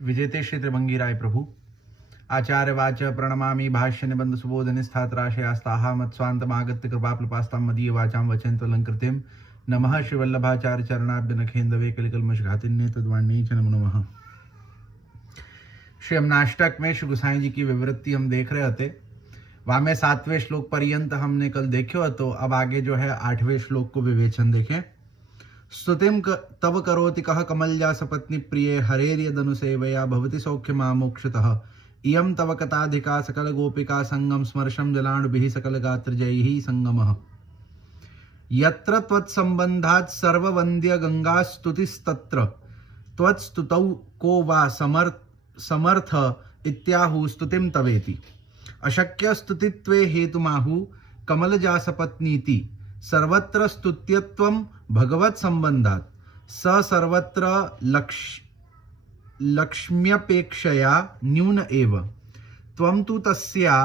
विजेते श्री त्रिभंगी राय प्रभु आचार्य वाच प्रणमामि भाष्य निबंध सुबोध निस्थात्राशयास्ताः मत्स्वान्तमागत्य कृपाप्लुपास्तां मदीय वाचां वचनत्वलंकृतिं नमः श्री वल्लभाचार्य चरणाभ्य नखेन्दवे कलिकल्मषघातिन्ये तद्वाण्ये च नमो नमः। श्री अमनाष्टक में श्री गोसाई जी की विवृत्ति हम देख रहे थे। वहां में 7वें श्लोक पर्यंत हमने कल देखे, तो अब आगे जो है 8वें श्लोक को विवेचन देखें। स्तुतिम तव करोति कह कमलजा सपत्नी प्रिय हरेर्यदनुसेवया भवति सौख्यमामोक्षतः इयं तव कथाधिका सकल गोपिका संगम स्मर्शम जलाणुभिः सकल गात्रजैः संगमः यत्र त्वत्संबंधात् सर्ववन्द्य गंगा स्तुतिस्तत्र त्वत्स्तुतौ को वा समर्थ इत्याहु स्तुतिं तवेति अशक्य स्तुतित्वे हेतुमाहु कमलजासपत्नीति सर्वत्र स्तुत्यत्वं भगवत संबंधात् स सर्वत्र लक्ष्म्यपेक्षया न्यून एव त्वं तु तस्या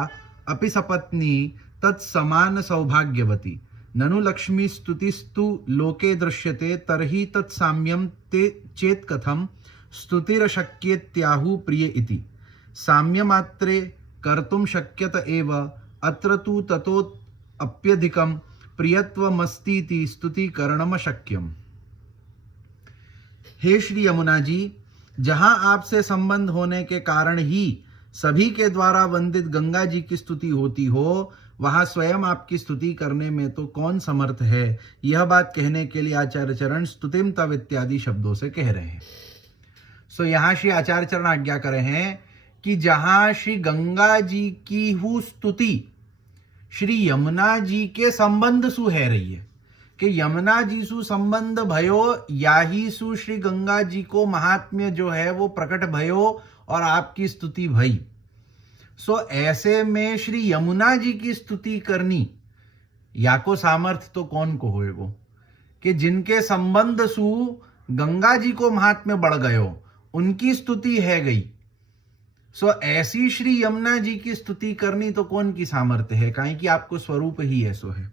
अपि सपत्नी तत्समान सौभाग्यवती ननु लक्ष्मी स्तुतिस्तु लोके दृश्यते तर्हि तत्साम्यं ते चेत् कथं स्तुतिरशक्येत्याहु प्रिय इति साम्यमात्रे कर्तुं शक्यत एव अत्र तु ततो अप्यधिकं प्रियत्वमस्तीति स्तुतिकरणमशक्यम्। हे श्री यमुना जी, जहां आपसे संबंध होने के कारण ही सभी के द्वारा वंदित गंगा जी की स्तुति होती हो, वहां स्वयं आपकी स्तुति करने में तो कौन समर्थ है। यह बात कहने के लिए आचार्य चरण स्तुतिम तव इत्यादि शब्दों से कह रहे हैं। सो यहां श्री आचार्य चरण आज्ञा कर रहे हैं कि जहां श्री गंगा जी की हु स्तुति श्री यमुना जी के संबंध सु है रही है कि यमुना जी सु संबंध भयो या ही सु श्री गंगा जी को महात्म्य जो है वो प्रकट भयो और आपकी स्तुति भई। सो ऐसे में श्री यमुना जी की स्तुति करनी या को सामर्थ तो कौन को होए वो कि जिनके संबंध सु गंगा जी को महात्म्य बढ़ गयो, उनकी स्तुति है गई। सो ऐसी श्री यमुना जी की स्तुति करनी तो कौन की सामर्थ्य है, काहे कि आपको स्वरूप ही ऐसो है।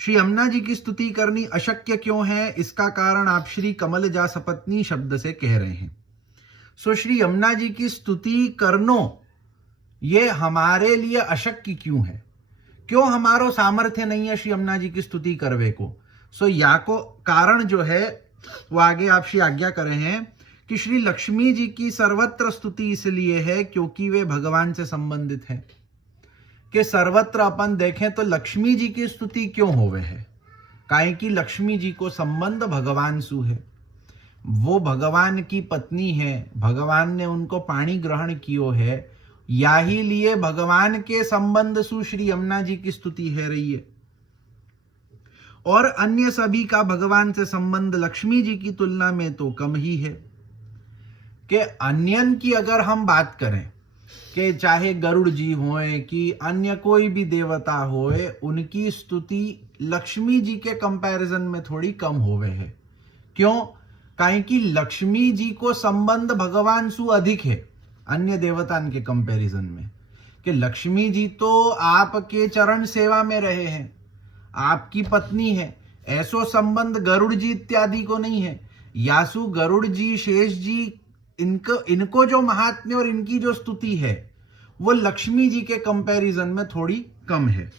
श्री यमुना जी की स्तुति करनी अशक्य क्यों है, इसका कारण आप श्री कमल जा सपत्नी शब्द से कह रहे हैं। सो श्री यमुना जी की स्तुति करनो ये हमारे लिए अशक्य क्यों है, क्यों हमारो सामर्थ्य नहीं है श्री यमुना जी की स्तुति करवे को। सो या को कारण जो है वो आगे आप श्री आज्ञा कर रहे हैं कि श्री लक्ष्मी जी की सर्वत्र स्तुति इसलिए है क्योंकि वे भगवान से संबंधित हैं। कि सर्वत्र अपन देखें तो लक्ष्मी जी की स्तुति क्यों होवे है, काहे कि लक्ष्मी जी को संबंध भगवान सु है, वो भगवान की पत्नी है, भगवान ने उनको पाणी ग्रहण कियो है, या ही लिए भगवान के संबंध सु श्री यमुना जी की स्तुति है रही है। और अन्य सभी का भगवान से संबंध लक्ष्मी जी की तुलना में तो कम ही है। कि अन्यन की अगर हम बात करें कि चाहे गरुड़ जी होए कि अन्य कोई भी देवता होए, उनकी स्तुति लक्ष्मी जी के कंपैरिजन में थोड़ी कम होवे है। क्यों, काहे कि लक्ष्मी जी को संबंध भगवान सु अधिक है अन्य देवतान के कंपैरिजन में। कि लक्ष्मी जी तो आपके चरण सेवा में रहे हैं, आपकी पत्नी है, ऐसो संबंध गरुड़ जी इत्यादि को नहीं है। यासु गरुड़ जी, शेष जी, इनको जो महात्म्य और इनकी जो स्तुति है वो लक्ष्मी जी के कंपैरिजन में थोड़ी कम है।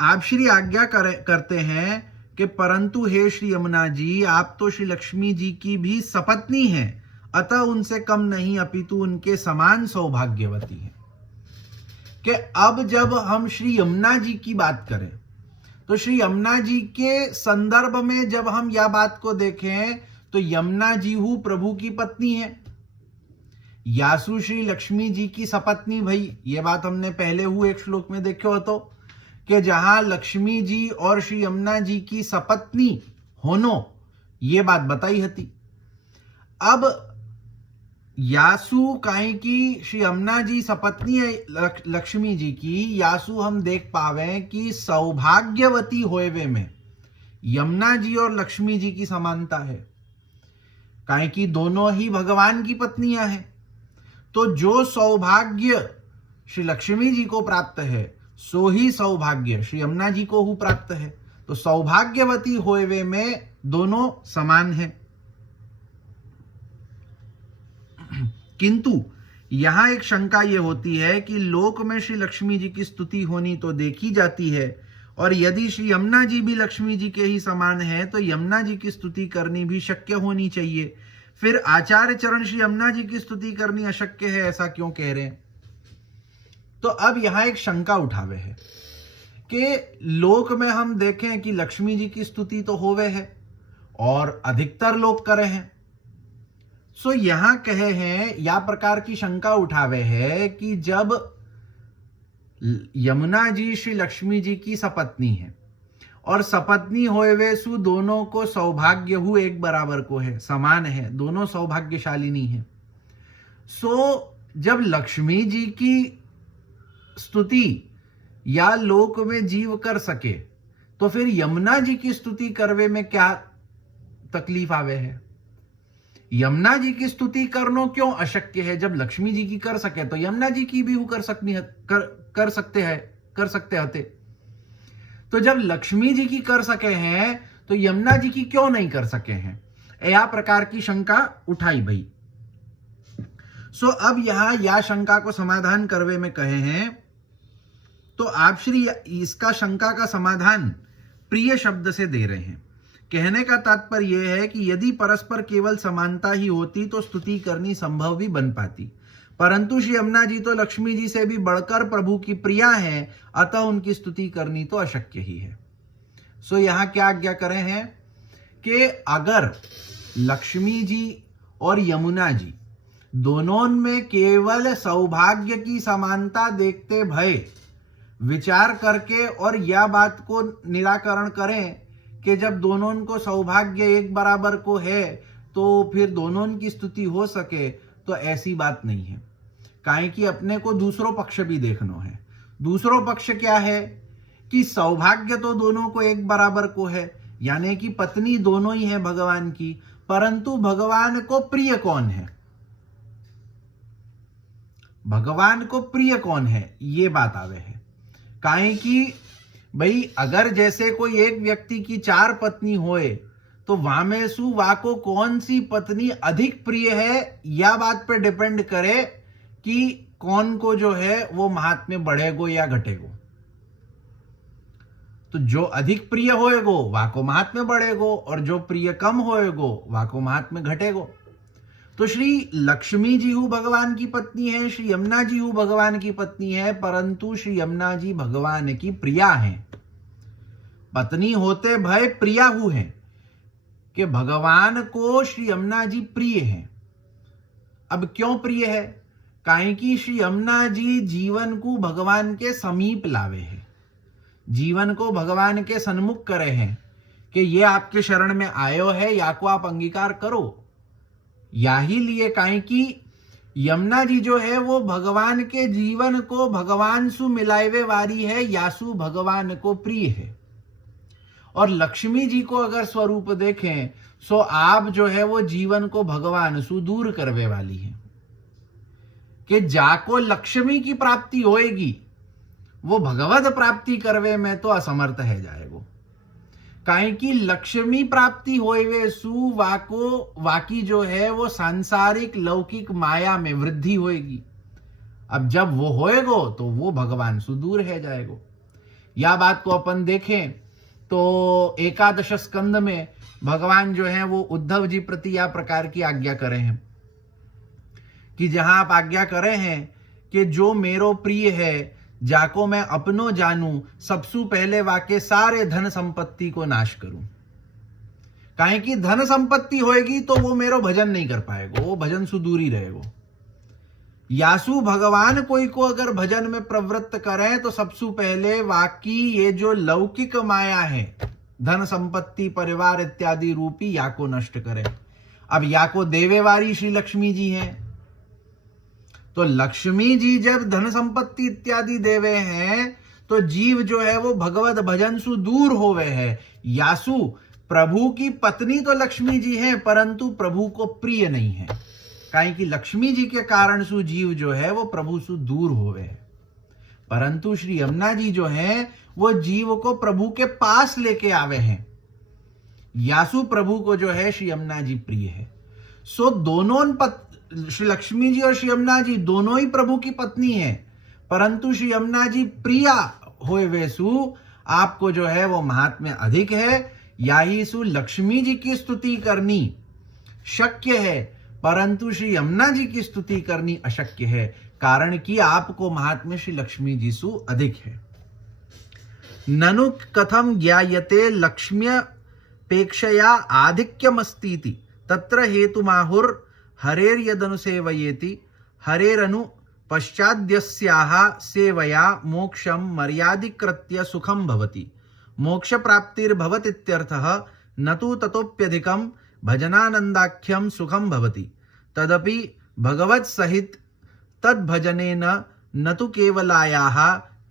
आप श्री आज्ञा करते हैं कि परंतु हे श्री यमुना जी, आप तो श्री लक्ष्मी जी की भी सपत्नी हैं, अतः उनसे कम नहीं अपितु उनके समान सौभाग्यवती हैं। कि अब जब हम श्री यमुना जी की बात करें तो श्री यमुना जी के संदर्भ में जब हम यह बात को देखें तो यमुना जी हु प्रभु की पत्नी है, यासु श्री लक्ष्मी जी की सपत्नी भई। ये बात हमने पहले हुए एक श्लोक में देखे हो तो कि जहां लक्ष्मी जी और श्री यमुना जी की सपत्नी होनो, ये बात बताई हती। अब यासु काहे की श्री यमुना जी सपत्नी है लक्ष्मी जी की, यासु हम देख पावे कि सौभाग्यवती होएवे में यमुना जी और लक्ष्मी जी की समानता है, काहे कि दोनों ही भगवान की पत्नियां हैं। तो जो सौभाग्य श्री लक्ष्मी जी को प्राप्त है सो ही सौभाग्य श्री यमुना जी को ही प्राप्त है। तो सौभाग्यवती होए में दोनों समान हैं। किंतु यहां एक शंका ये होती है कि लोक में श्री लक्ष्मी जी की स्तुति होनी तो देखी जाती है, और यदि श्री यमुना जी भी लक्ष्मी जी के ही समान है तो यमुना जी की स्तुति करनी भी शक्य होनी चाहिए। फिर आचार्य चरण श्री यमुना जी की स्तुति करनी अशक्य है, ऐसा क्यों कह रहे हैं? तो अब यहां एक शंका उठावे है कि लोक में हम देखें कि लक्ष्मी जी की स्तुति तो होवे है और अधिकतर लोग करे हैं। सो यहां कहे हैं या प्रकार की शंका उठावे है कि जब यमुना जी श्री लक्ष्मी जी की सपत्नी है और सपत्नी होए सु दोनों को सौभाग्य हु एक बराबर को है, समान है, दोनों सौभाग्यशालिनी है। सो जब लक्ष्मी जी की स्तुति या लोक में जीव कर सके तो फिर यमुना जी की स्तुति करवे में क्या तकलीफ आवे है? यमुना जी की स्तुति करनो क्यों अशक्य है? जब लक्ष्मी जी की कर सके तो यमुना जी की भी कर सकते हते। तो जब लक्ष्मी जी की कर सके हैं तो यमुना जी की क्यों नहीं कर सके हैं? यह प्रकार की शंका उठाई भाई। सो अब यहां या शंका को समाधान करवे में कहे हैं तो आप श्री इसका शंका का समाधान प्रिय शब्द से दे रहे हैं। कहने का तात्पर्य यह है कि यदि परस्पर केवल समानता ही होती तो स्तुति करनी संभव भी बन पाती, परंतु श्री यमुना जी तो लक्ष्मी जी से भी बढ़कर प्रभु की प्रिया हैं, अतः उनकी स्तुति करनी तो अशक्य ही है। सो यहां क्या आज्ञा करें हैं कि अगर लक्ष्मी जी और यमुना जी दोनों में केवल सौभाग्य की समानता देखते भय विचार करके और यह बात को निराकरण करें कि जब दोनों को सौभाग्य एक बराबर को है तो फिर दोनों की स्तुति हो सके, तो ऐसी बात नहीं है। काहे कि अपने को दूसरो पक्ष भी देखना है। दूसरो पक्ष क्या है कि सौभाग्य तो दोनों को एक बराबर को है, यानी कि पत्नी दोनों ही है भगवान की, परंतु भगवान को प्रिय कौन है? भगवान को प्रिय कौन है, ये बात आवे है। काहे कि भाई अगर जैसे कोई एक व्यक्ति की 4 पत्नी होए तो वामेसु वाको कौन सी पत्नी अधिक प्रिय है, या बात पर डिपेंड करे कि कौन को जो है वो महात्म्य बढ़ेगो या घटेगो। तो जो अधिक प्रिय होएगो वाको महात्म्य बढ़ेगो और जो प्रिय कम होएगो वाको महात्म्य घटेगो। तो श्री लक्ष्मी जी हूँ भगवान की पत्नी है, श्री यमुना जी हूँ भगवान की पत्नी है, परंतु श्री यमुना जी भगवान की प्रिया हैं। पत्नी होते भय प्रिया हूँ हैं कि भगवान को श्री यमुना जी प्रिय हैं। अब क्यों प्रिय है? काहे कि श्री यमुना जी जीवन को भगवान के समीप लावे हैं, जीवन को भगवान के सन्मुख करे हैं कि ये आपके शरण में आयो है, या को आप अंगीकार करो। या ही लिए काहे कि यमुना जी जो है वो भगवान के जीवन को भगवान सु मिलावे वाली है, यासु भगवान को प्रिय है। और लक्ष्मी जी को अगर स्वरूप देखें सो आप जो है वो जीवन को भगवान सु दूर करवे वाली है कि जाको लक्ष्मी की प्राप्ति होएगी वो भगवत प्राप्ति करवे में तो असमर्थ है जाएगो। काहे कि लक्ष्मी प्राप्ति होए सु वाकी जो है वो सांसारिक लौकिक माया में वृद्धि होएगी। अब जब वो होएगो तो वो भगवान सुदूर है जाएगो। या बात को अपन देखें तो 11 स्कंद में भगवान जो है वो उद्धव जी प्रति या प्रकार की आज्ञा करे हैं कि जहां आप आज्ञा करे हैं कि जो मेरो प्रिय है जाको मैं अपनो जानू, सबसु पहले वाके सारे धन संपत्ति को नाश करूं। काहे कि धन संपत्ति होएगी तो वो मेरो भजन नहीं कर पाएगा, वो भजन सुदूरी रहेगा। यासु भगवान कोई को अगर भजन में प्रवृत्त करें तो सबसु पहले वाकी ये जो लौकिक माया है धन संपत्ति परिवार इत्यादि रूपी या को नष्ट करें। अब या को देवे वाली श्री लक्ष्मी जी हैं, तो लक्ष्मी जी जब धन संपत्ति इत्यादि देवे हैं तो जीव जो है वो भगवत भजन सु दूर होवे है। यासु प्रभु की पत्नी तो लक्ष्मी जी हैं परंतु प्रभु को प्रिय नहीं है, काहे कि लक्ष्मी जी के कारण सु जीव जो है वो प्रभु सु दूर होवे है। परंतु श्री यमुना जी जो हैं वो जीव को प्रभु के पास लेके आवे हैं। यासु प्रभु को जो है श्री यमुना जी प्रिय है। सो दोनों श्री लक्ष्मी जी और श्री यमुना जी दोनों ही प्रभु की पत्नी है, परंतु श्री यमुना जी प्रिया होए वेसु आपको जो है वो महात्म्य अधिक है। या ही सु लक्ष्मी जी की स्तुति करनी शक्य है, परंतु श्री यमुना जी की स्तुति करनी अशक्य है, कारण कि आपको महात्म्य श्री लक्ष्मी जी सु अधिक है। ननु कथम ज्ञायते लक्ष्म्यपेक्षया आधिक्यमस्तीति तत्र हेतुमाहुर हरेर्यदनुसेवयेति हरेरनु पश्चाद्यस्याः सेवया मोक्षं मर्यादीकृत्य सुखं भवति मोक्ष प्राप्तिर्भवतीत्यर्थः न तु ततोप्यधिकं भजनानंदाख्यम सुखम भवति तदपि भगवत सहित तद्भजनेन न तु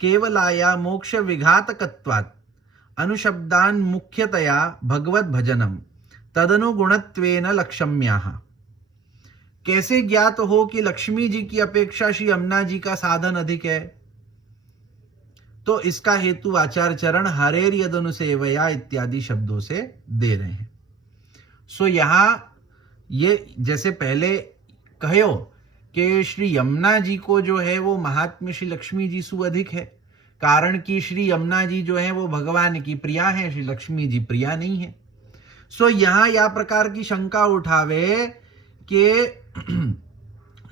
केवलाया मोक्ष विघातकत्वात् अनुशब्दान् मुख्यतया भगवत भजनम तदनुगुणत्वेन लक्ष्म्याः। कैसे ज्ञात हो कि लक्ष्मी जी की अपेक्षा श्री यमुना जी का साधन अधिक है? तो इसका हेतु आचार्य चरण हरेर यदनुसेवया इत्यादि शब्दों से दे रहे हैं। सो यहां ये जैसे पहले कहो कि श्री यमुना जी को जो है वो महात्म्य श्री लक्ष्मी जी सु अधिक है, कारण कि श्री यमुना जी जो है वो भगवान की प्रिया है, श्री लक्ष्मी जी प्रिया नहीं है। सो यहां या प्रकार की शंका उठावे कि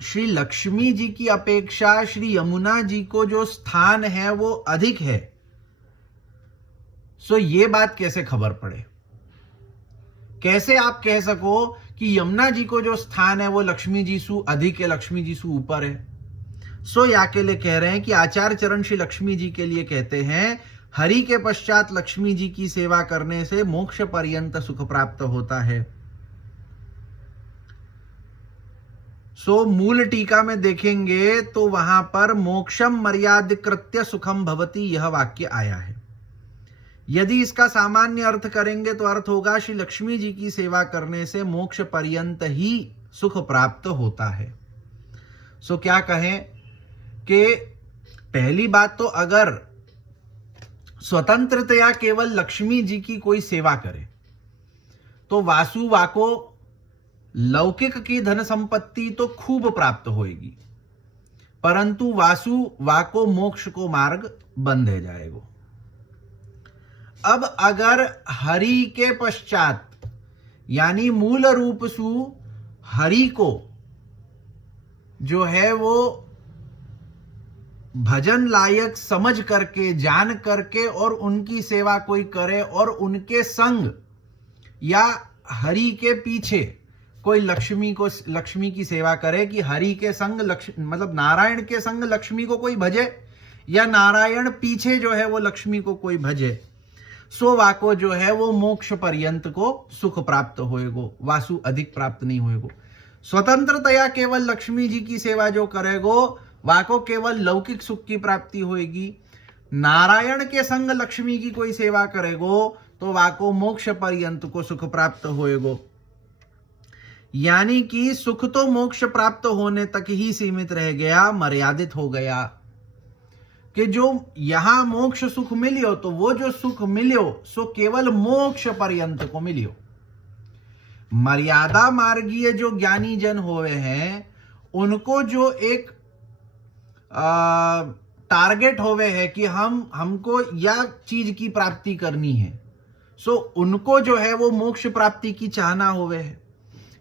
श्री लक्ष्मी जी की अपेक्षा श्री यमुना जी को जो स्थान है वो अधिक है। सो ये बात कैसे खबर पड़े? कैसे आप कह सको कि यमुना जी को जो स्थान है वो लक्ष्मी जी सु अधिक है, लक्ष्मी जी सु ऊपर है? सो या के लिए कह रहे हैं कि आचार्य चरण श्री लक्ष्मी जी के लिए कहते हैं हरि के पश्चात लक्ष्मी जी की सेवा करने से मोक्ष पर्यंत सुख प्राप्त होता है। सो मूल टीका में देखेंगे तो वहां पर मोक्षम मर्यादिकृत्य सुखम भवति यह वाक्य आया है। यदि इसका सामान्य अर्थ करेंगे तो अर्थ होगा श्री लक्ष्मी जी की सेवा करने से मोक्ष पर्यंत ही सुख प्राप्त होता है। सो क्या कहें कि पहली बात तो अगर स्वतंत्रतया केवल लक्ष्मी जी की कोई सेवा करे तो वासु वाको लौकिक की धन संपत्ति तो खूब प्राप्त होएगी, परंतु वासु वाको मोक्ष को मार्ग बंद है जाएगा। अब अगर हरि के पश्चात यानी मूल रूप सु हरि को जो है वो भजन लायक समझ करके जान करके और उनकी सेवा कोई करे और उनके संग या हरि के पीछे कोई लक्ष्मी की सेवा करे कि हरि के संग मतलब नारायण के संग लक्ष्मी को कोई भजे या नारायण पीछे जो है वो लक्ष्मी को कोई भजे, सो वाको जो है वो मोक्ष पर्यंत को सुख प्राप्त होएगो, वासु अधिक प्राप्त नहीं होएगो। स्वतंत्रतया केवल लक्ष्मी जी की सेवा जो करेगो वाको केवल लौकिक सुख की प्राप्ति होएगी। नारायण के संग लक्ष्मी की कोई सेवा करेगो तो वाको मोक्ष पर्यंत को सुख प्राप्त होएगो। यानी कि सुख तो मोक्ष प्राप्त होने तक ही सीमित रह गया, मर्यादित हो गया कि जो यहां मोक्ष सुख मिलियो तो वो जो सुख मिलियो सो केवल मोक्ष पर्यंत को मिलियो। मर्यादा मार्गीय जो ज्ञानी जन हुए हैं उनको जो एक टारगेट होवे है कि हमको या चीज की प्राप्ति करनी है, सो उनको जो है वो मोक्ष प्राप्ति की चाहना होवे है।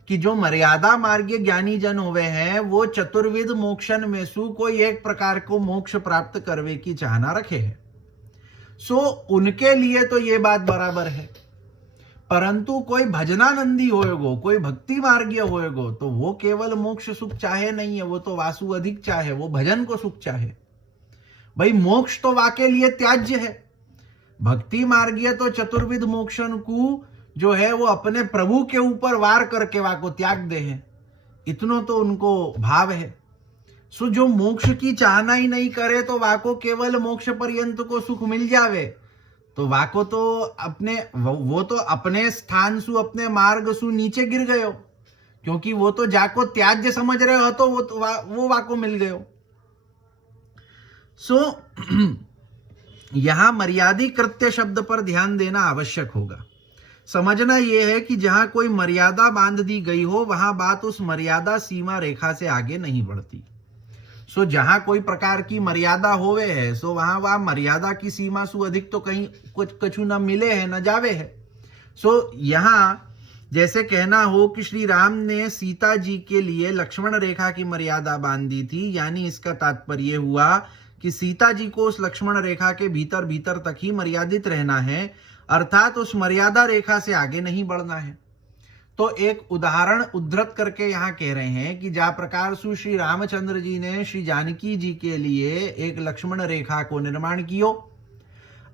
कि जो मर्यादा मार्गीय ज्ञानी जन हुए हैं वो चतुर्विध मोक्षन में सु कोई एक प्रकार को मोक्ष प्राप्त करवे की चाहना रखे हैं। सो उनके लिए तो ये बात बराबर है, परंतु कोई भजनानंदी होएगो, कोई भक्ति मार्गीय होएगो तो वो केवल मोक्ष सुख चाहे नहीं है, वो तो वासु अधिक चाहे, वो भजन को सुख चाहे। भाई मोक्ष तो वाके लिए त्याज्य है, भक्ति मार्गीय तो चतुर्विध मोक्षन को जो है वो अपने प्रभु के ऊपर वार करके वाको त्याग दे हैं, इतनो तो उनको भाव है। सो जो मोक्ष की चाहना ही नहीं करे तो वाको केवल मोक्ष पर्यंत को सुख मिल जावे तो वाको तो वो तो अपने स्थान सु अपने मार्ग सु नीचे गिर गयो, क्योंकि वो तो जाको त्याज्य समझ रहे हो तो वो वाको मिल गयो। सो यहां मर्यादी कृत्य शब्द पर ध्यान देना आवश्यक होगा। समझना यह है कि जहां कोई मर्यादा बांध दी गई हो वहां बात उस मर्यादा सीमा रेखा से आगे नहीं बढ़ती। सो जहां कोई प्रकार की मर्यादा होवे है सो वहां वह मर्यादा की सीमा सु अधिक तो कहीं कुछ कछु न मिले है न जावे है। सो यहां जैसे कहना हो कि श्री राम ने सीता जी के लिए लक्ष्मण रेखा की मर्यादा बांधी थी, यानी इसका तात्पर्य हुआ कि सीता जी को उस लक्ष्मण रेखा के भीतर भीतर तक ही मर्यादित रहना है, अर्थात उस मर्यादा रेखा से आगे नहीं बढ़ना है। तो एक उदाहरण उद्धृत करके यहां कह रहे हैं कि जा प्रकार से श्री रामचंद्र जी ने श्री जानकी जी के लिए एक लक्ष्मण रेखा को निर्माण कियो।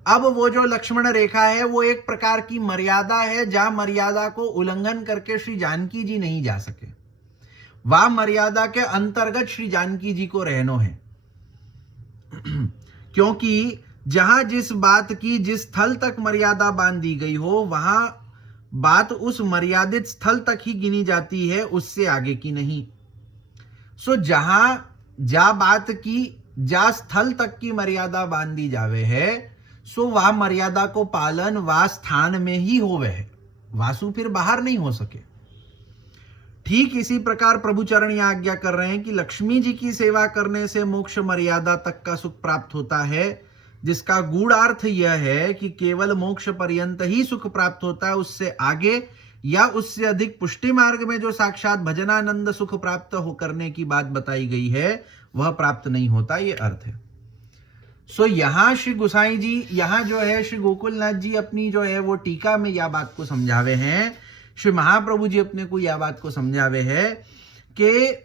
अब वो जो लक्ष्मण रेखा है वो एक प्रकार की मर्यादा है, जहां मर्यादा को उल्लंघन करके श्री जानकी जी नहीं जा सके। वह मर्यादा के अंतर्गत श्री जानकी जी को रहनो है क्योंकि जहां जिस बात की जिस स्थल तक मर्यादा बांधी गई हो वहां बात उस मर्यादित स्थल तक ही गिनी जाती है, उससे आगे की नहीं। सो जहां जा बात की जा स्थल तक की मर्यादा बांधी जावे है सो वह मर्यादा को पालन वह स्थान में ही होवे है, वासु फिर बाहर नहीं हो सके। ठीक इसी प्रकार प्रभु चरण यह आज्ञा कर रहे हैं कि लक्ष्मी जी की सेवा करने से मोक्ष मर्यादा तक का सुख प्राप्त होता है, जिसका गूढ़ार्थ यह है कि केवल मोक्ष पर्यंत ही सुख प्राप्त होता है, उससे आगे या उससे अधिक पुष्टि मार्ग में जो साक्षात भजनानंद सुख प्राप्त हो करने की बात बताई गई है वह प्राप्त नहीं होता, ये अर्थ है। सो यहां श्री गोसाई जी यहां जो है श्री गोकुलनाथ जी अपनी जो है वो टीका में यह बात को समझावे हैं, श्री महाप्रभु जी अपने को यह बात को समझावे है कि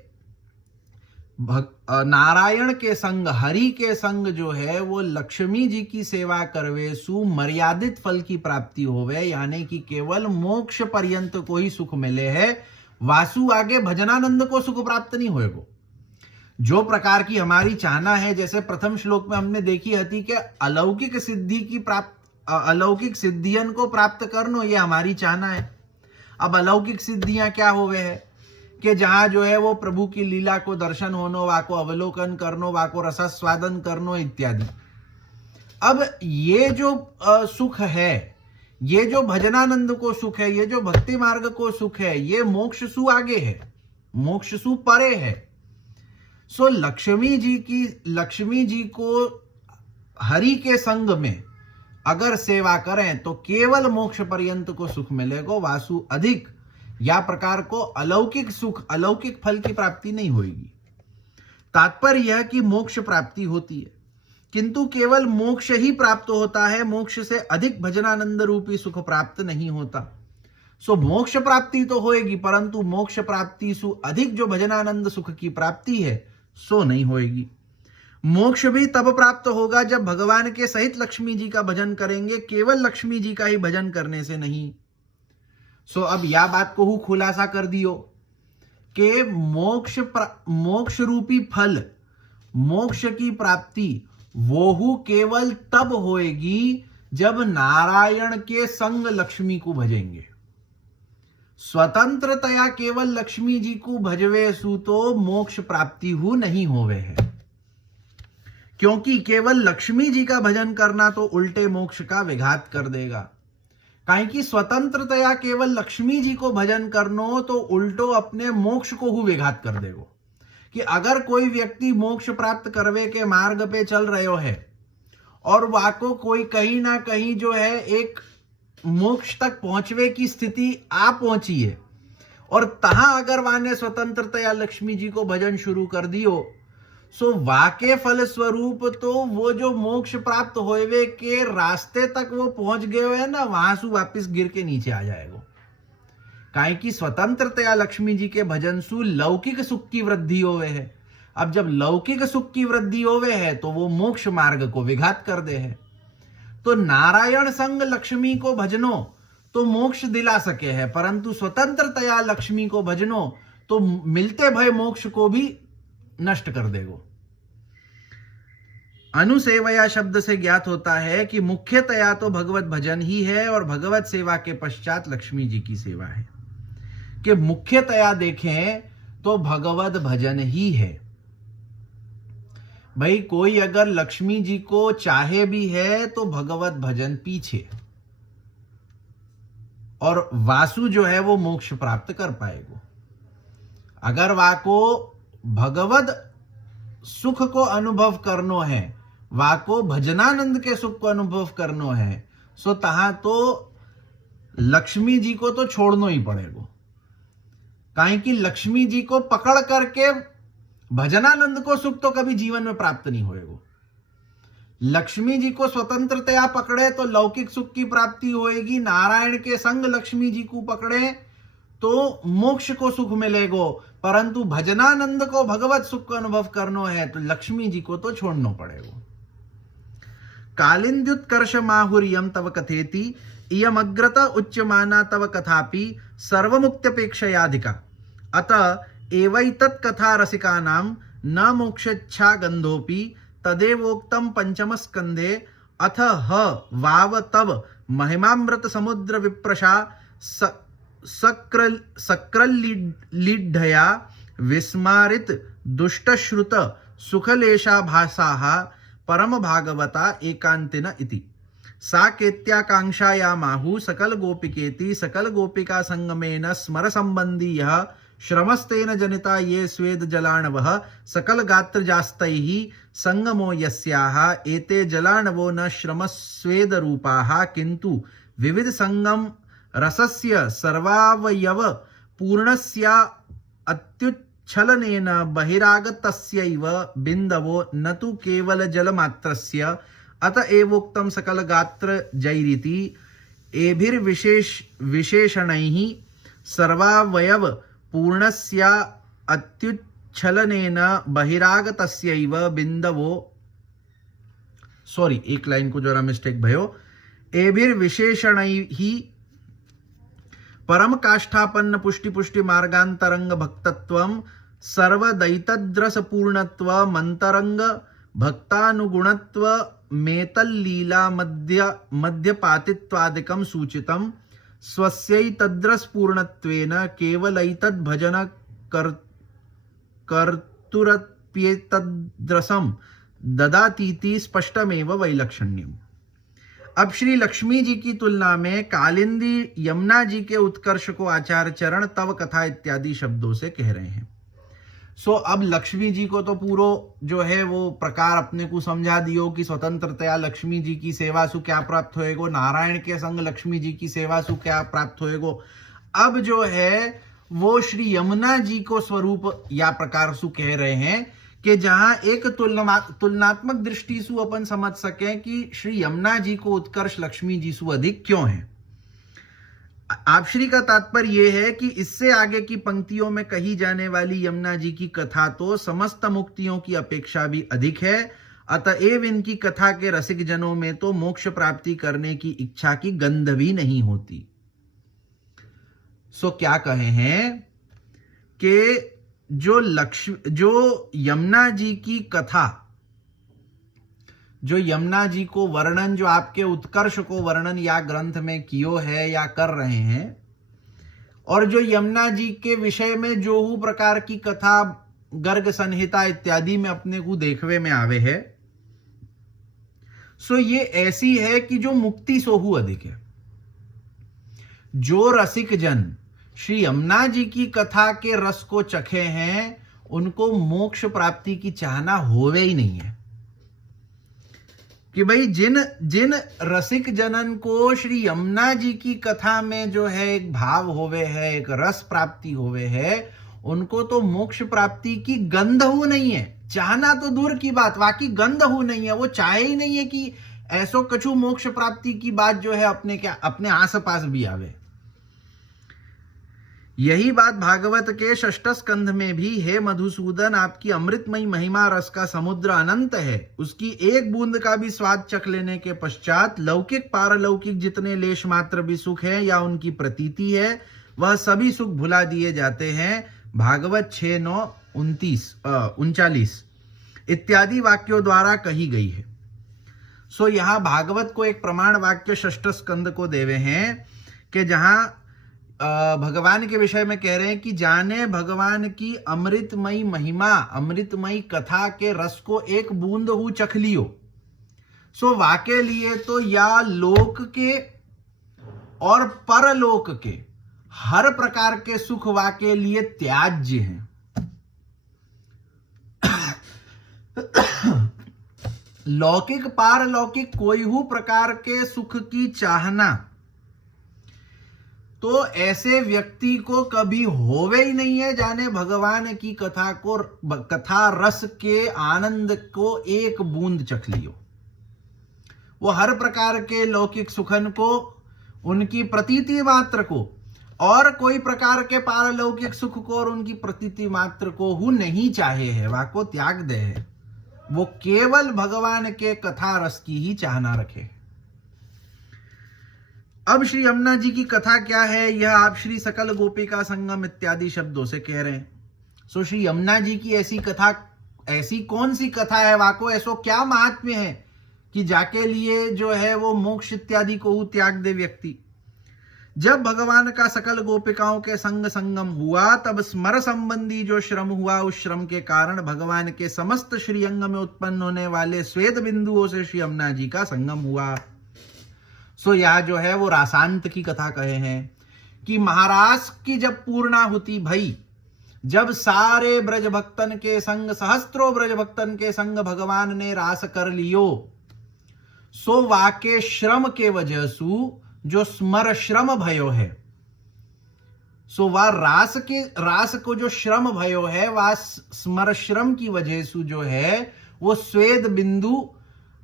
नारायण के संग हरि के संग जो है वो लक्ष्मी जी की सेवा करवे सु मर्यादित फल की प्राप्ति होवे, यानी कि केवल मोक्ष पर्यंत को ही सुख मिले है, वासु आगे भजनानंद को सुख प्राप्त नहीं होएगो। जो प्रकार की हमारी चाहना है, जैसे प्रथम श्लोक में हमने देखी हती कि अलौकिक सिद्धि की अलौकिक सिद्धियन को प्राप्त करनो, ये हमारी चाहना है। अब अलौकिक सिद्धियां क्या होवे है कि जहां जो है वो प्रभु की लीला को दर्शन होनो, वाको अवलोकन करनो, वाको रसास्वादन करनो इत्यादि। अब ये जो सुख है, ये जो भजनानंद को सुख है, ये जो भक्ति मार्ग को सुख है, ये मोक्ष सु आगे है, मोक्ष सु परे है। सो लक्ष्मी जी को हरि के संग में अगर सेवा करें तो केवल मोक्ष पर्यंत को सुख मिलेगा, वासु अधिक या प्रकार को अलौकिक सुख अलौकिक फल की प्राप्ति नहीं होगी। तात्पर्य यह कि मोक्ष प्राप्ति होती है, किंतु केवल मोक्ष ही प्राप्त होता है, मोक्ष से अधिक भजनानंद रूपी सुख प्राप्त नहीं होता। सो मोक्ष प्राप्ति तो होएगी, परंतु मोक्ष प्राप्ति सु अधिक जो भजनानंद सुख की प्राप्ति है सो नहीं होएगी। मोक्ष भी तब प्राप्त होगा जब भगवान के सहित लक्ष्मी जी का भजन करेंगे, केवल लक्ष्मी जी का ही भजन करने से नहीं। सो अब यह बात को खुलासा कर दियो कि मोक्ष रूपी फल, मोक्ष की प्राप्ति वो केवल तब होएगी जब नारायण के संग लक्ष्मी को भजेंगे। स्वतंत्रतया केवल लक्ष्मी जी को भजवे सु तो मोक्ष प्राप्ति हो नहीं होवे है, क्योंकि केवल लक्ष्मी जी का भजन करना तो उल्टे मोक्ष का विघात कर देगा। काहे कि स्वतंत्रतया केवल लक्ष्मी जी को भजन करनो तो उल्टो अपने मोक्ष को ही विघात कर देगो। कि अगर कोई व्यक्ति मोक्ष प्राप्त करवे के मार्ग पे चल रहे है और वाको कोई कहीं ना कहीं जो है एक मोक्ष तक पहुंचवे की स्थिति आ पहुंची है और तहां अगर वाने स्वतंत्रतया लक्ष्मी जी को भजन शुरू कर दियो, सो वाके फल स्वरूप तो वो जो मोक्ष प्राप्त होवे के रास्ते तक वो पहुंच गए है ना, वहां से वापिस गिर के नीचे आ जाएगा। काहे कि स्वतंत्रतया लक्ष्मी जी के भजन सु लौकिक सुख की वृद्धि होवे है। अब जब लौकिक सुख की वृद्धि होवे है तो वो मोक्ष मार्ग को विघात कर दे है। तो नारायण संग लक्ष्मी को भजनो तो मोक्ष दिला सके है, परंतु स्वतंत्रतया लक्ष्मी को भजनो तो मिलते भय मोक्ष को भी नष्ट कर देगो। अनुसेवया शब्द से ज्ञात होता है कि मुख्यतया तो भगवत भजन ही है और भगवत सेवा के पश्चात लक्ष्मी जी की सेवा है। कि मुख्यतया देखें तो भगवत भजन ही है। भाई कोई अगर लक्ष्मी जी को चाहे भी है तो भगवत भजन पीछे, और वासु जो है वो मोक्ष प्राप्त कर पाएगो। अगर वाको भगवद सुख को अनुभव करनो है, वाको भजनानंद के सुख को अनुभव करनो है, सो तहां तो लक्ष्मी जी को तो छोड़नो ही पड़ेगो। काहे कि लक्ष्मी जी को पकड़ करके भजनानंद को सुख तो कभी जीवन में प्राप्त नहीं होएगो। लक्ष्मी जी को स्वतंत्रतया पकड़े तो लौकिक सुख की प्राप्ति होएगी, नारायण के संग लक्ष्मी जी को पकड़े तो मोक्ष को सुख मिलेगो। परंतु भजनानंद को भगवत सुख को अनुभव करनो है तो लक्ष्मी जी को तो छोड़नो पड़ेगो। कालिंद्युत्कर्ष माहुर्यम तव कथेति इयम अग्रत उच्यमाना तव कथापि सर्वमुक्त्यपेक्षयाधिका अतः एवैतत् कथा रसिकानां न मोक्षेच्छा गंधोपि तदेवोक्तम पंचम स्कंधे अथ ह वाव तव महिमामृत समुद्र विप्रशा सक्रल्लीढया विस्मारित दुष्टश्रुत सुखलेशा भासाः परम भागवता एकांतिन इति साकेत्याकांक्षायामाहु सकल गोपिकेति सकल गोपिका संगमेन स्मर संबंधी यह श्रमस्तेन जनिता ये स्वेद जलाणवः सकल गात्र जास्तैः संगमो यस्याः एते जलाणवो न श्रमस्वेद रूपाः किंतु विविध संगम रसस्य सर्वावयव पूर्णस्य अत्युच्छलनेन बहिरागतस्यैव बिंदवो न तु केवल जलमात्रस्य अत एवोक्तम सकल गात्र जैरिति विशेषणैः सर्वावयव पूर्णस्य अत्युच्छलनेन बहिरागतस्यैव बिंदवो, सॉरी एक लाइन को जरा मिस्टेक भयो, एभिर्विशेषणैः परम काष्ठापन्न पुष्टि पुष्टि मार्गांतरंग भक्तत्वम सर्वदैतद्रस पूर्णत्व मंतरंग भक्तानुगुणत्व मेतल्लीला मध्यपातित्वादिकं सूचितम् स्वस्यैतद्रस पूर्णत्वेन केवलैतद्भजन कर्तुरप्येतद्रसं ददातीति स्पष्टमेव वैलक्षण्यम्। अब श्री लक्ष्मी जी की तुलना में कालिंदी यमुना जी के उत्कर्ष को आचार्य चरण तव कथा इत्यादि शब्दों से कह रहे हैं। सो अब लक्ष्मी जी को तो पूरो जो है वो प्रकार अपने को समझा दियो कि स्वतंत्रतया लक्ष्मी जी की सेवा सु क्या प्राप्त होएगो, नारायण के संग लक्ष्मी जी की सेवा सु क्या प्राप्त होएगो। अब जो है वो श्री यमुना जी को स्वरूप या प्रकार सु कह रहे हैं कि जहां एक तुलनात्मक दृष्टि सु अपन समझ सके कि श्री यमुना जी को उत्कर्ष लक्ष्मी जी सु अधिक क्यों है। आप श्री का तात्पर्य यह है कि इससे आगे की पंक्तियों में कही जाने वाली यमुना जी की कथा तो समस्त मुक्तियों की अपेक्षा भी अधिक है, अतएव इनकी कथा के रसिक जनों में तो मोक्ष प्राप्ति करने की इच्छा की गंध भी नहीं होती। सो क्या कहे हैं कि जो यमुना जी की कथा, जो यमुना जी को वर्णन, जो आपके उत्कर्ष को वर्णन या ग्रंथ में कियो है या कर रहे हैं, और जो यमुना जी के विषय में जो प्रकार की कथा गर्ग संहिता इत्यादि में अपने को देखवे में आवे है, सो ये ऐसी है कि जो मुक्ति सोहू अधिक है। जो रसिक जन श्री यमुना जी की कथा के रस को चखे हैं उनको मोक्ष प्राप्ति की चाहना होवे ही नहीं है। कि भाई जिन रसिक जनन को श्री यमुना जी की कथा में जो है एक भाव होवे है, एक रस प्राप्ति होवे है, उनको तो मोक्ष प्राप्ति की गंध हो नहीं है। चाहना तो दूर की बात, वाकई गंध हो नहीं है। वो चाहे ही नहीं है कि ऐसो कछु मोक्ष प्राप्ति की बात जो है अपने आस पास भी आवे। यही बात भागवत के षष्ठ स्कंध में भी, हे मधुसूदन आपकी अमृतमयी महिमा रस का समुद्र अनंत है, उसकी एक बूंद का भी स्वाद चख लेने के पश्चात लौकिक पारलौकिक जितने लेश मात्र भी सुख है या उनकी प्रतीति है वह सभी सुख भुला दिए जाते हैं। भागवत 6:9-39 इत्यादि वाक्यों द्वारा कही गई है। सो यहां भागवत को एक प्रमाण वाक्य षष्ठ स्कंद को देवे हैं कि जहां भगवान के विषय में कह रहे हैं कि जाने भगवान की अमृतमयी महिमा, अमृतमयी कथा के रस को एक बूंद हु चख लियो। सो वाके लिए तो या लोक के और परलोक के हर प्रकार के सुख वाके लिए त्याज्य हैं। लौकिक पारलौकिक कोई हु प्रकार के सुख की चाहना तो ऐसे व्यक्ति को कभी होवे ही नहीं है, जाने भगवान की कथा रस के आनंद को एक बूंद चख लियो। वो हर प्रकार के लौकिक सुखन को, उनकी प्रतीति मात्र को, और कोई प्रकार के पारलौकिक सुख को और उनकी प्रतीति मात्र को हु नहीं चाहे है, वाको त्याग दे है। वो केवल भगवान के कथा रस की ही चाहना रखे। अब श्री यमुना जी की कथा क्या है, यह आप श्री सकल गोपिका संगम इत्यादि शब्दों से कह रहे हैं। सो श्री यमुना जी की ऐसी कथा, ऐसी कौन सी कथा है, वाको ऐसो क्या महात्म्य है कि जाके लिए जो है वो मोक्ष इत्यादि को त्याग दे व्यक्ति। जब भगवान का सकल गोपिकाओं के संग संगम हुआ, तब स्मर संबंधी जो श्रम हुआ, उस श्रम के कारण भगवान के समस्त श्रीअंग में उत्पन्न होने वाले स्वेद बिंदुओं से श्री यमुना जी का संगम हुआ। सो यह जो है वो रासांत की कथा कहे हैं कि महाराज की जब पूर्णाहुति भई, जब सारे ब्रज भक्तन के संग, सहस्त्रों ब्रज भक्तन के संग भगवान ने रास कर लियो, सो वाके श्रम के वजह सु जो स्मर श्रम भयो है, सो वह रास को जो श्रम भयो है, वह स्मर श्रम की वजह से जो है वो स्वेद बिंदु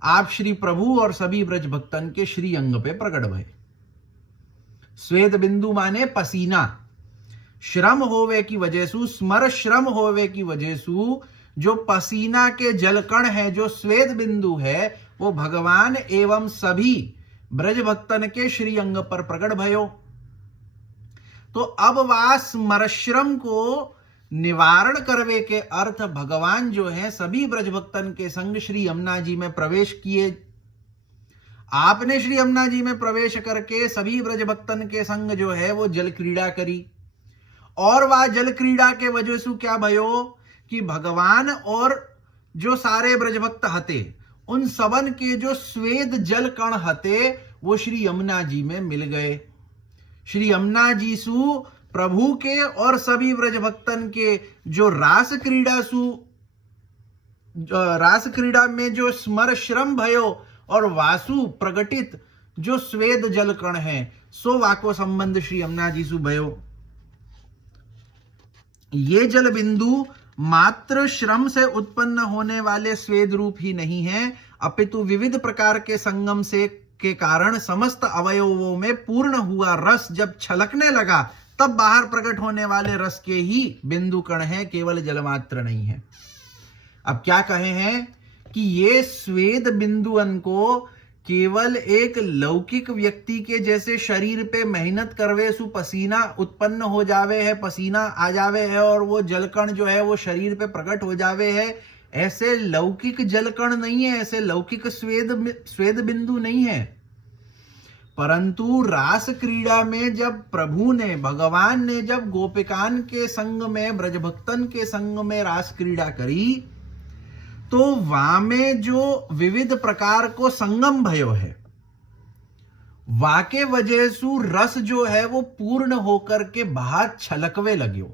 आप श्री प्रभु और सभी ब्रज भक्तन के श्री अंग पे प्रकट भय। स्वेद बिंदु माने पसीना, श्रम होवे की वजह से, स्मर श्रम होवे की वजह से जो पसीना के जलकण है, जो स्वेद बिंदु है, वो भगवान एवं सभी ब्रज भक्तन के श्री अंग पर प्रकट भयो। तो अब वह स्मरश्रम को निवारण करवे के अर्थ भगवान जो है सभी ब्रज भक्तन के संग श्री यमुना जी में प्रवेश किए। आपने श्री यमुना जी में प्रवेश करके सभी ब्रज भक्तन के संग जो है वो जल क्रीड़ा करी, और वह जल क्रीड़ा के वजह से क्या भयो कि भगवान और जो सारे ब्रज भक्त हते, उन सबन के जो स्वेद जल कण हते, वो श्री यमुना जी में मिल गए। श्री यमुना जी सु प्रभु के और सभी ब्रज भक्तन के जो रास क्रीड़ा में जो स्मर श्रम भयो और वासु प्रगटित जो स्वेद जल कण है, सो वाको संबंध श्री यमुना जी सु भयो। ये जल बिंदु मात्र श्रम से उत्पन्न होने वाले स्वेद रूप ही नहीं है, अपितु विविध प्रकार के संगम से के कारण समस्त अवयवों में पूर्ण हुआ रस जब छलकने लगा, तब बाहर प्रकट होने वाले रस के ही बिंदु कण है, केवल जलमात्र नहीं है। अब क्या कहे हैं कि ये स्वेद बिंदुअन को केवल एक लौकिक व्यक्ति के जैसे शरीर पे मेहनत करवे सु पसीना उत्पन्न हो जावे है, पसीना आ जावे है और वो जलकण जो है वो शरीर पे प्रकट हो जावे है, ऐसे लौकिक जलकण नहीं है, ऐसे लौकिक स्वेद बिंदु नहीं है। परंतु रास क्रीड़ा में जब प्रभु ने, भगवान ने जब गोपिकान के संग में, ब्रज भक्तन के संग में रास क्रीड़ा करी, तो वहां में जो विविध प्रकार को संगम भयो है, वाके वजह सु रस जो है वो पूर्ण होकर के बाहर छलकवे लग्यो,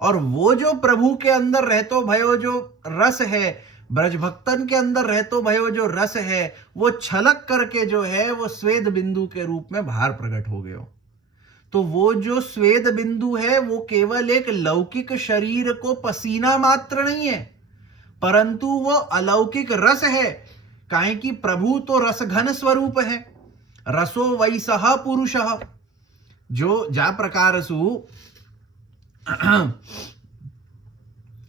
और वो जो प्रभु के अंदर रहतो भयो जो रस है, ब्रज भक्तन के अंदर रहतो भयो जो रस है, वो छलक करके जो है वो स्वेद बिंदु के रूप में बाहर प्रकट हो गयो। तो वो जो स्वेद बिंदु है वो केवल एक लौकिक शरीर को पसीना मात्र नहीं है, परंतु वो अलौकिक रस है। काहे कि प्रभु तो रस घन स्वरूप है, रसो वैसह पुरुषः। जो जा प्रकार सु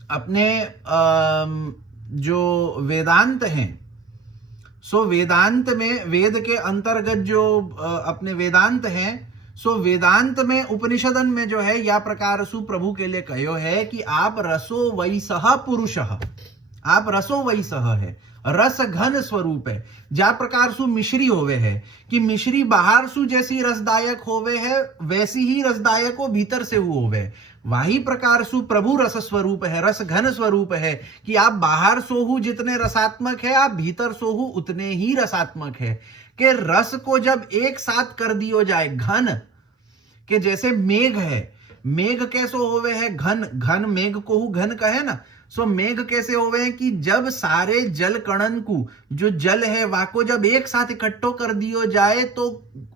अपने जो वेदांत हैं, सो वेदांत में, वेद के अंतर्गत जो अपने वेदांत हैं, सो वेदांत में उपनिषदन में जो है या प्रकार सु प्रभु के लिए कहो है कि आप रसो वैसह पुरुषः, आप रसो वैसह है, रस घन स्वरूप है। जा प्रकार सु मिश्री होवे है कि मिश्री बाहर सु जैसी रसदायक होवे है, वैसी ही रसदायक हो भीतर से वो होवे। वही प्रकार सु प्रभु रस स्वरूप है, रस घन स्वरूप है कि आप बाहर सोहू जितने रसात्मक है, आप भीतर सोहू उतने ही रसात्मक है। कि रस को जब एक साथ कर दियो जाए घन, कि जैसे मेघ है, मेघ कैसो होवे है घन, घन मेघ को हु घन कहे ना, सो मेघ कैसे होवे हैं कि जब सारे जल कणन को, जो जल है वाको जब एक साथ इकट्ठो कर दियो जाए तो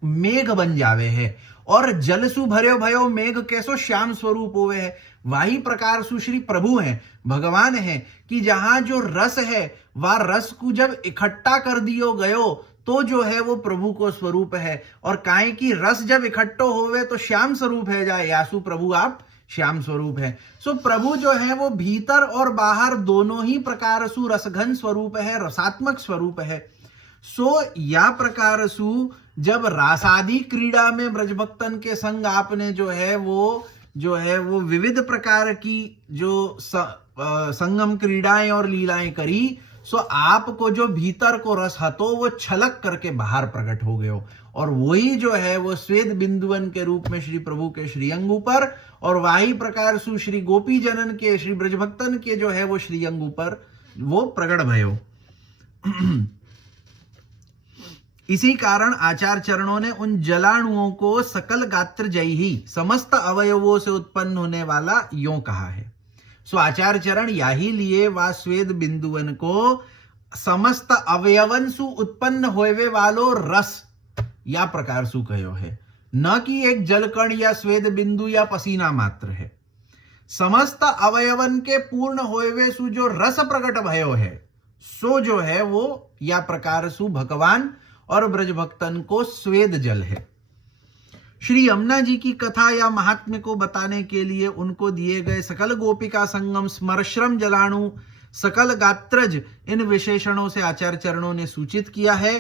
मेघ बन जावे है। और जल सु भर्यो भयो मेघ कैसो श्याम स्वरूप होवे है, वही प्रकार सुश्री प्रभु है, भगवान है, कि जहां जो रस है वह रस को जब इकट्ठा कर दियो गयो तो जो है वो प्रभु को स्वरूप है। और काहे की रस जब इकट्ठो होवे तो श्याम स्वरूप है जाए, यासु प्रभु आप श्याम स्वरूप है। सो प्रभु जो है वो भीतर और बाहर दोनों ही प्रकार सु रसघन स्वरूप है, रसात्मक स्वरूप है। सो या प्रकार सु जब रासादी क्रीड़ा में ब्रजभक्तन के संग आपने जो है वो विविध प्रकार की जो संगम क्रीड़ाएं और लीलाएं करी, सो आपको जो भीतर को रस हतो वो छलक करके बाहर प्रकट हो गयो, और वही जो है वो श्वेत बिंदुवन के रूप में श्री प्रभु के श्रीअंग ऊपर, और वही प्रकार सु श्री गोपी जनन के, श्री ब्रजभक्तन के जो है वो श्रीअंग ऊपर वो प्रकट भयो। इसी कारण आचार्य चरणों ने उन जलाणुओं को सकल गात्र जयी, समस्त अवयवों से उत्पन्न होने वाला यों कहा है। सो आचार्य चरण याही लिए वा श्वेत बिंदुवन को समस्त अवयवन सु उत्पन्न होवे वालो रस या प्रकार सु कहो है, न कि एक जलकण या श्वेत बिंदु या पसीना मात्र है। समस्त अवयवन के पूर्ण होवे सु जो रस प्रकट भयो है, सो जो है वो या प्रकार सु भगवान और ब्रजभक्तन को स्वेद जल है। श्री यमुना जी की कथा या महात्म्य को बताने के लिए उनको दिए गए सकल गोपिका संगम, स्मरश्रम, जलाणु, सकल गात्रज, इन विशेषणों से आचार्य चरणों ने सूचित किया है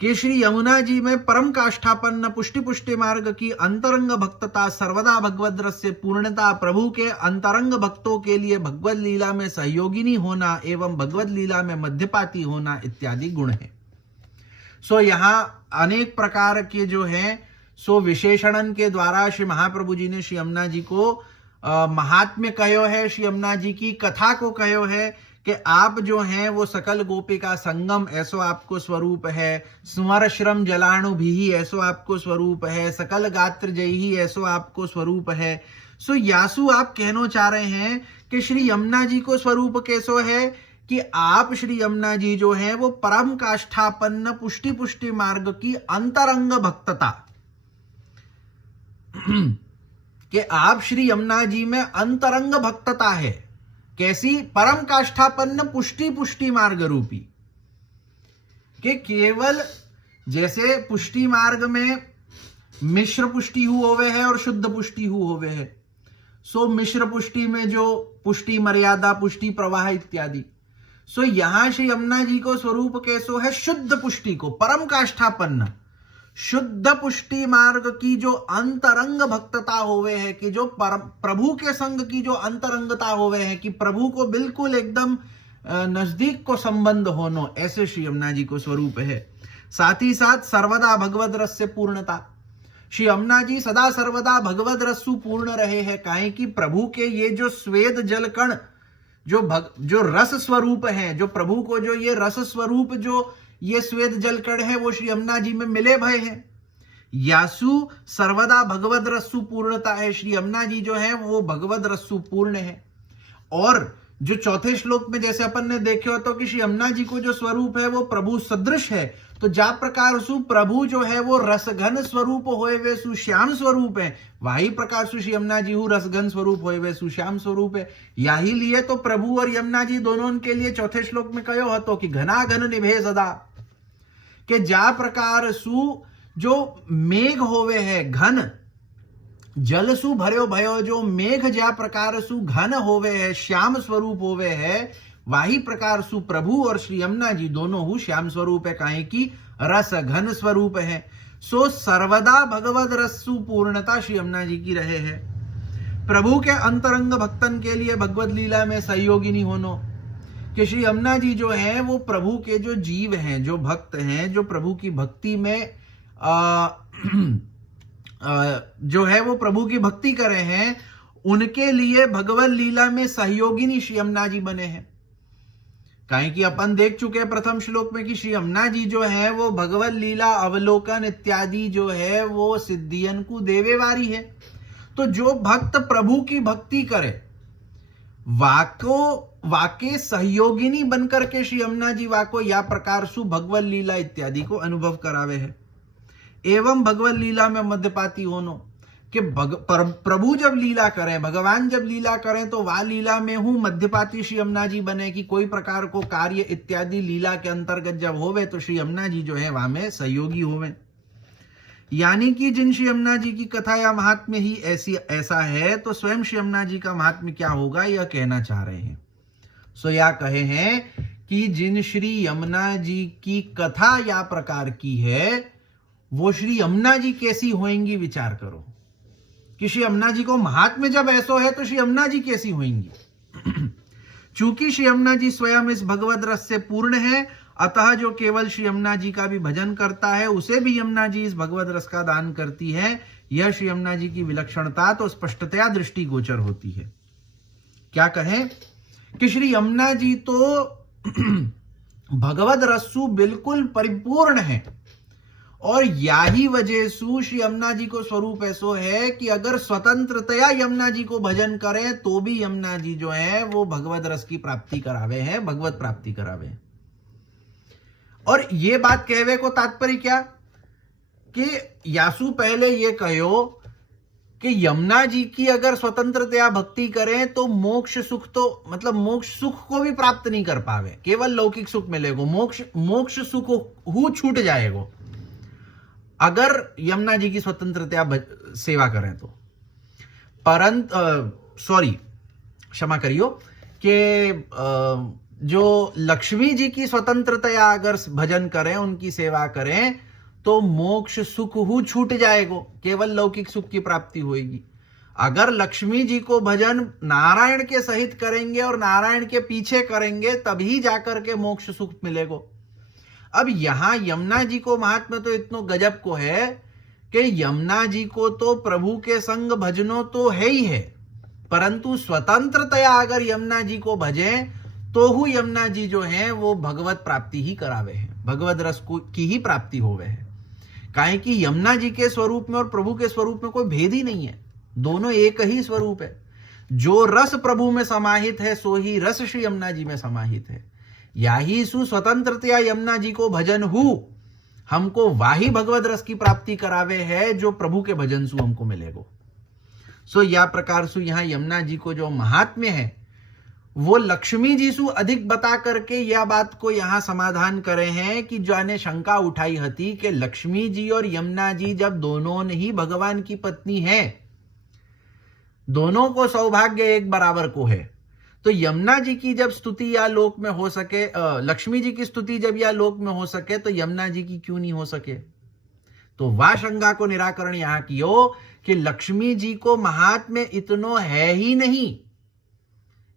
कि श्री यमुना जी में परम काष्ठापन्न पुष्टि पुष्टि मार्ग की अंतरंग भक्तता, सर्वदा भगवद रस से पूर्णता, प्रभु के अंतरंग भक्तों के लिए भगवद लीला में सहयोगिनी होना एवं भगवद लीला में मध्यपाती होना इत्यादि गुण है। सो यहां अनेक प्रकार के जो हैं सो विशेषणन के द्वारा श्री महाप्रभु जी ने श्री यमुना जी को महात्म्य कहो है, श्री यमुना जी की कथा को कहो है कि आप जो हैं वो सकल गोपिका संगम ऐसो आपको स्वरूप है, स्मर श्रम जलाणु भी ऐसो आपको स्वरूप है, सकल गात्र जयी ऐसो आपको स्वरूप है। सो यासु आप कहना चाह रहे हैं कि श्री यमुना जी को स्वरूप कैसो है कि आप श्री यमुना जी जो है वो परम काष्ठापन्न पुष्टि पुष्टि मार्ग की अंतरंग भक्तता, कि आप श्री यमुना जी में अंतरंग भक्तता है। कैसी? परम काष्ठापन्न पुष्टि पुष्टि मार्ग रूपी, कि केवल जैसे पुष्टि मार्ग में मिश्र पुष्टि होवे है और शुद्ध पुष्टि होवे है, सो मिश्र पुष्टि में जो पुष्टि मर्यादा, पुष्टि प्रवाह इत्यादि, सो यहां श्री यमुना जी को स्वरूप कैसो है शुद्ध पुष्टि को, परम काष्ठापन्न शुद्ध पुष्टि मार्ग की जो अंतरंग भक्तता होवे है, कि जो प्रभु के संग की जो अंतरंगता होवे है, कि प्रभु को बिल्कुल एकदम नजदीक को संबंध होनो, ऐसे श्री यमुना जी को स्वरूप है। साथ ही साथ सर्वदा भगवद रस से पूर्णता, श्री यमुना जी सदा सर्वदा भगवद रसु पूर्ण रहे हैं। काहे कि प्रभु के ये जो स्वेद जलकण जो रस स्वरूप है, जो प्रभु को जो ये रस स्वरूप जो ये स्वेद जलकण है वो श्री यमुना जी में मिले भय है। यासु सर्वदा भगवद रसु पूर्णता है, श्री यमुना जी जो है वो भगवद रसु पूर्ण है। और जो चौथे श्लोक में जैसे अपन ने देखे हो तो कि श्री यमुना जी को जो स्वरूप है वो प्रभु सदृश है, तो जा प्रकार सु प्रभु जो है वो रसघन स्वरूप होए वे सु श्याम स्वरूप है, वही प्रकार सु श्री यमुना जी हु रसघन स्वरूप होए वे सु श्याम स्वरूप है। यही लिए तो प्रभु और यमुना जी दोनों के लिए चौथे श्लोक में कहो हतो कि घना घन निभे सदा, कि जा प्रकार सु जो मेघ होवे है घन, जल सु भर्यो भयो जो मेघ ज्या प्रकार सु घन होवे है, श्याम स्वरूप होवे है, वही प्रकार सु प्रभु और श्री यमुना जी दोनों हु श्याम स्वरूप है। काहे की रस घन स्वरूप है। सो सर्वदा भगवद रसु पूर्णता श्री यमुना जी की रहे है। प्रभु के अंतरंग भक्तन के लिए भगवद लीला में सहयोगिनी होनो, कि श्री यमुना जी जो है वो प्रभु के जो जीव हैं, जो भक्त हैं, जो प्रभु की भक्ति में जो है वो प्रभु की भक्ति करे हैं, उनके लिए भगवद लीला में सहयोगिनी श्री यमुना जी बने हैं। काहे कि अपन देख चुके हैं प्रथम श्लोक में कि श्री यमुना जी जो है वो भगवत लीला अवलोकन इत्यादि जो है वो सिद्धियन को देवे वारी है। तो जो भक्त प्रभु की भक्ति करे वाके सहयोगिनी बनकर के श्री यमुना जी वाको या प्रकार सु भगवत लीला इत्यादि को अनुभव करावे है। एवं भगवत लीला में मध्यपाती होनो कि प्रभु जब लीला करें, भगवान जब लीला करें तो वह लीला में हूं मध्यपाती श्री यमुना जी बने कि कोई प्रकार को कार्य इत्यादि लीला के अंतर्गत जब होवे तो श्री यमुना जी जो है वहां में सहयोगी होवे। यानी कि जिन श्री यमुना जी की कथा या महात्म्य ही ऐसा है तो स्वयं श्री यमुना जी का महात्म्य क्या होगा यह कहना चाह रहे हैं। सो या कहे हैं कि जिन श्री यमुना जी की कथा या प्रकार की है वो श्री यमुना जी कैसी होंगी विचार करो कि श्री यमुना जी को महात्म्य जब ऐसो है तो श्री यमुना जी कैसी होंगी। चूंकि श्री यमुना जी स्वयं इस भगवत रस से पूर्ण है, अतः जो केवल श्री यमुना जी का भी भजन करता है उसे भी यमुना जी इस भगवत रस का दान करती है। यह श्री यमुना जी की विलक्षणता तो स्पष्टतया दृष्टि गोचर होती है। क्या कहें कि श्री यमुना जी तो भगवत रस्सु बिल्कुल परिपूर्ण है और याही वजह सु श्री यमुना जी को स्वरूप ऐसो है कि अगर स्वतंत्रतया यमुना जी को भजन करें तो भी यमुना जी जो है वो भगवत रस की प्राप्ति करावे हैं, भगवत प्राप्ति करावे हैं। और ये बात कहवे को तात्पर्य क्या कि यासु पहले ये कहो कि यमुना जी की अगर स्वतंत्रतया भक्ति करें तो मोक्ष सुख तो मतलब मोक्ष सुख को भी प्राप्त नहीं कर पावे, केवल लौकिक सुख मिलेगा, मोक्ष सुख हु छूट जाएगा अगर यमुना जी की स्वतंत्रतया सेवा करें तो। क्षमा करियो कि जो लक्ष्मी जी की स्वतंत्रतया अगर भजन करें, उनकी सेवा करें तो मोक्ष सुख हु छूट जाएगा, केवल लौकिक सुख की प्राप्ति होगी। अगर लक्ष्मी जी को भजन नारायण के सहित करेंगे और नारायण के पीछे करेंगे तभी जाकर के मोक्ष सुख मिलेगा। अब यहां यमुना जी को महात्मा तो इतनो गजब को है कि यमुना जी को तो प्रभु के संग भजनो तो है ही है, परंतु स्वतंत्रतया अगर यमुना जी को भजें तो हु यमुना जी जो है वो भगवत प्राप्ति ही करावे हैं, भगवत रस की ही प्राप्ति होवे है। काहे कि यमुना जी के स्वरूप में और प्रभु के स्वरूप में कोई भेद ही नहीं है, दोनों एक ही स्वरूप है। जो रस प्रभु में समाहित है सो ही रस श्री यमुना जी में समाहित है। याही सु स्वतंत्रतया यमुना जी को भजन हु हमको वाही भगवत रस की प्राप्ति करावे है जो प्रभु के भजन सु हमको मिलेगो। सो या प्रकार सु यहां यमुना जी को जो महात्म्य है वो लक्ष्मी जी सु अधिक बता करके यह बात को यहां समाधान करे हैं कि जाने शंका उठाई हती कि लक्ष्मी जी और यमुना जी जब दोनों ही भगवान की पत्नी है, दोनों को सौभाग्य एक बराबर को है, तो यमुना जी की जब स्तुति या लोक में हो सके, लक्ष्मी जी की स्तुति जब या लोक में हो सके तो यमुना जी की क्यों नहीं हो सके। तो वह शंका को निराकरण यहां कियो कि लक्ष्मी जी को महात्म्य इतनो है ही नहीं,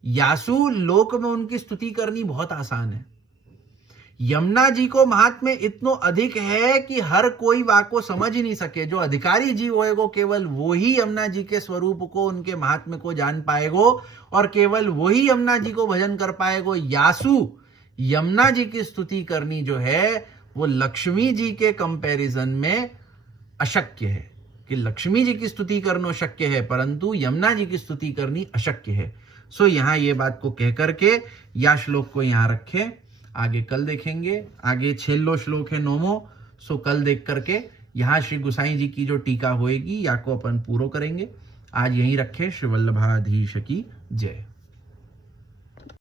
यासु लोक में उनकी स्तुति करनी बहुत आसान है। यमुना जी को महात्म्य इतनो अधिक है कि हर कोई वाको समझ ही नहीं सके। जो अधिकारी जीव होएगो केवल वो ही यमुना जी के स्वरूप को, उनके महात्म्य को जान पाएगो और केवल वही यमुना जी को भजन कर पाएगो। यासु यमुना जी की स्तुति करनी जो है वो लक्ष्मी जी के कंपैरिजन में अशक्य है कि लक्ष्मी जी की स्तुति करना शक्य है परंतु यमुना जी की स्तुति करनी अशक्य है। सो यहां ये बात को कह करके या श्लोक को यहां रखें, आगे कल देखेंगे। आगे 6 श्लोक है 9। सो कल देख करके यहां श्री गुसाई जी की जो टीका होएगी या को अपन पूरा करेंगे। आज यहीं रखे। श्री वल्लभाधीश की जय।